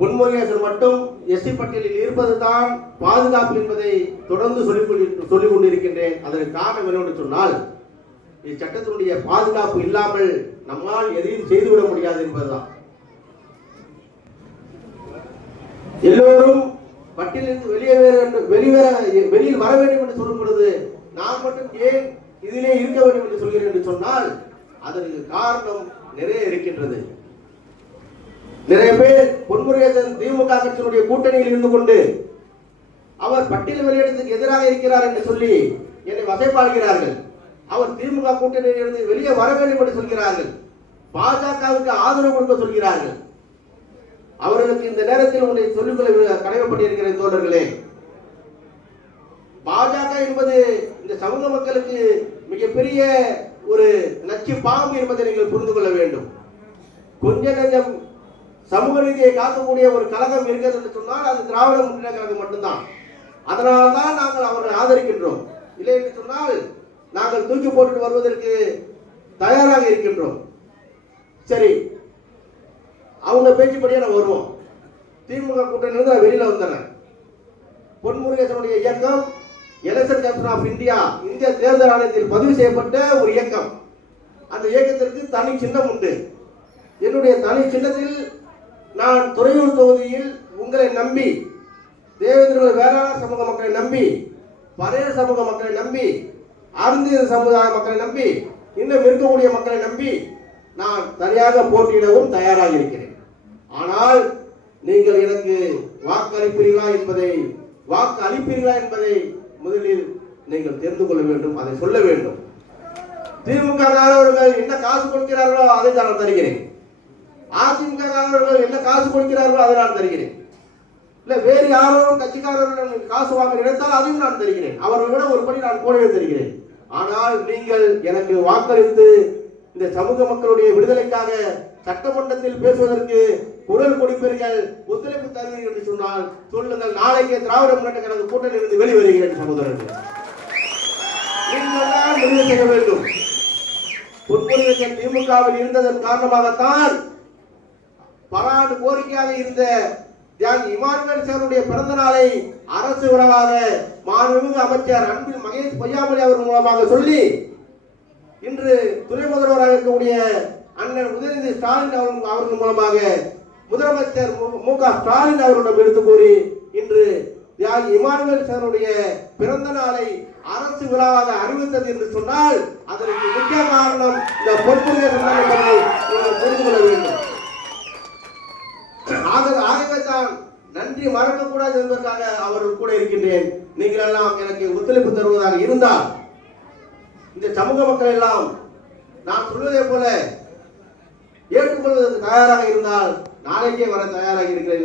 பொன்முருகேசன் மட்டும் எஸ்சி பட்டியலில் இருப்பதுதான் பாதுகாப்பு என்பதை தொடர்ந்து சொல்லிக் கொண்டிருக்கின்றேன். அதற்கு காரணம் என்னவென்று சொன்னால், இச்சட்டத்தினுடைய பாதுகாப்பு இல்லாமல் நம்மால் எதையும் செய்துவிட முடியாது என்பதுதான். எல்லோரும் பட்டியலிருந்து வெளியில் வர வேண்டும் என்று சொல்லும் பொழுது நான் மட்டும் ஏன் இதிலே இருக்க வேண்டும் என்று சொல்கிறேன் என்று சொன்னால், அதற்கு காரணம் நிறைய இருக்கின்றது. நிறைய பேர் பொன்முருகேசன் திமுக கட்சியினுடைய கூட்டணியில் இருந்து கொண்டு அவர் பட்டியல் வெளியிடத்துக்கு எதிராக இருக்கிறார் என்று சொல்லி என்னை வசைப்பாடுகிறார்கள். அவர் திமுக கூட்டணியில் இருந்து வெளியே வர வேண்டும் என்று சொல்கிறார்கள். பாஜகவுக்கு ஆதரவு கொடுக்க சொல்கிறார்கள். அவர்களுக்கு இந்த நேரத்தில் உங்களை சொல்லிக்கொள்ள கடமைப்பட்டிருக்கிறேன் தோழர்களே. பாஜக என்பது இந்த சமூக மக்களுக்கு மிகப்பெரிய ஒரு நச்சு பாம்பு என்பதை நீங்கள் புரிந்து கொள்ள வேண்டும். கொஞ்ச நஞ்சம் சமூக நீதியை காக்கக்கூடிய ஒரு கழகம் இருக்கிறது என்று சொன்னால் அது திராவிட முன்னேற்ற கழகம் மட்டும்தான். அதனால்தான் நாங்கள் அவரை ஆதரிக்கின்றோம். இல்லை என்று சொன்னால் நாங்கள் தூக்கி போட்டு வருவதற்கு தயாராக இருக்கின்றோம். சரி, அவங்க பேச்சுப்படியே நான் வருவோம். திமுக கூட்டணியிலிருந்து நான் வெளியில வந்தேன். பொன்முருகேசனுடைய இயக்கம் எலெக்ஷன் கமிஷன் ஆஃப் இந்தியா, இந்திய தேர்தல் ஆணையத்தில் பதிவு செய்யப்பட்ட ஒரு இயக்கம். அந்த இயக்கத்திற்கு தனி சின்னம் உண்டு. என்னுடைய தனி சின்னத்தில் நான் துறையூர் தொகுதியில் உங்களை நம்பி, தேவேந்திர வேளாண் சமூக மக்களை நம்பி, பறையர் சமூக மக்களை நம்பி, அருந்திய சமுதாய மக்களை நம்பி, இன்னும் இருக்கக்கூடிய மக்களை நம்பி நான் தனியாக போட்டியிடவும் தயாராக இருக்கிறேன். ஆனால் நீங்கள் எனக்கு வாக்கு அளிப்பீர்களா என்பதை முதலில் நீங்கள் தெரிந்து கொள்ள வேண்டும், அதை சொல்ல வேண்டும். திமுக காரர்கள் என்ன காசு கொடுக்கிறார்களோ அதை நான் தருகிறேன். அதிமுக காரர்கள் என்ன காசு கொடுக்கிறார்களோ அதை நான் தருகிறேன். இல்ல வேறு யாரும் கட்சிக்காரர்கள் காசு வாங்க நினைத்தால் அதையும் நான் தருகிறேன். அவர்களை விட ஒருபடி நான் கூடவே தருகிறேன். ஆனால் நீங்கள் எனக்கு வாக்களித்து இந்த சமூக மக்களுடைய விடுதலைக்காக சட்டமன்றத்தில் பேசுவதற்கு குரல் கொடுப்பீர்கள், ஒத்துழைப்பு தருவீர்கள் என்று சொன்னால் சொல்லுங்கள். நாளைக்கு திராவிட முன்னேற்ற கழக கூட்டணியில் இருந்து வெளிவருகிறேன். சகோதரர்கள், நீங்கள் தான் முடிவு செய்ய வேண்டும். பொன்முருகேசன் திமுகவில் இருந்ததன் காரணமாகத்தான் பல ஆண்டு கோரிக்கையாக இருந்த தியாகி இமானுவேல் சேருடைய பிறந்த நாளை அரசு விழாவாக மாண்புமிகு அமைச்சர் அன்பில் மகேஷ் பொய்யாமொழி அவர்கள் மூலமாக சொல்லி இன்று துணை முதல்வராக இருக்கக்கூடிய அண்ணன் உதயநிதி ஸ்டாலின் அவர்கள் மூலமாக முதலமைச்சர் மு.க. ஸ்டாலின் அவர்களிடம் எடுத்து கூறி இன்று தியாகி இமானுவேல் சேருடைய பிறந்த நாளை அரசு விழாவாக அறிவித்தது என்று சொன்னால் அதற்கு முக்கிய காரணம் இந்த பொன்முருகேசன் என்பதை புரிந்து கொள்ள வேண்டும். ஆகவே தான் நன்றி மறக்கக்கூடாது என்பதற்காக அவர்கள் கூட இருக்கின்றேன். நீங்கள் எல்லாம் எனக்கு ஒத்துழைப்பு தருவதாக இருந்தால், இந்த சமூக மக்கள் எல்லாம் நான் சொல்வதை போல ஏற்றுக்கொள்வதற்கு தயாராக இருந்தால் நாளைக்கே வர தயாராக இருக்கிறேன்.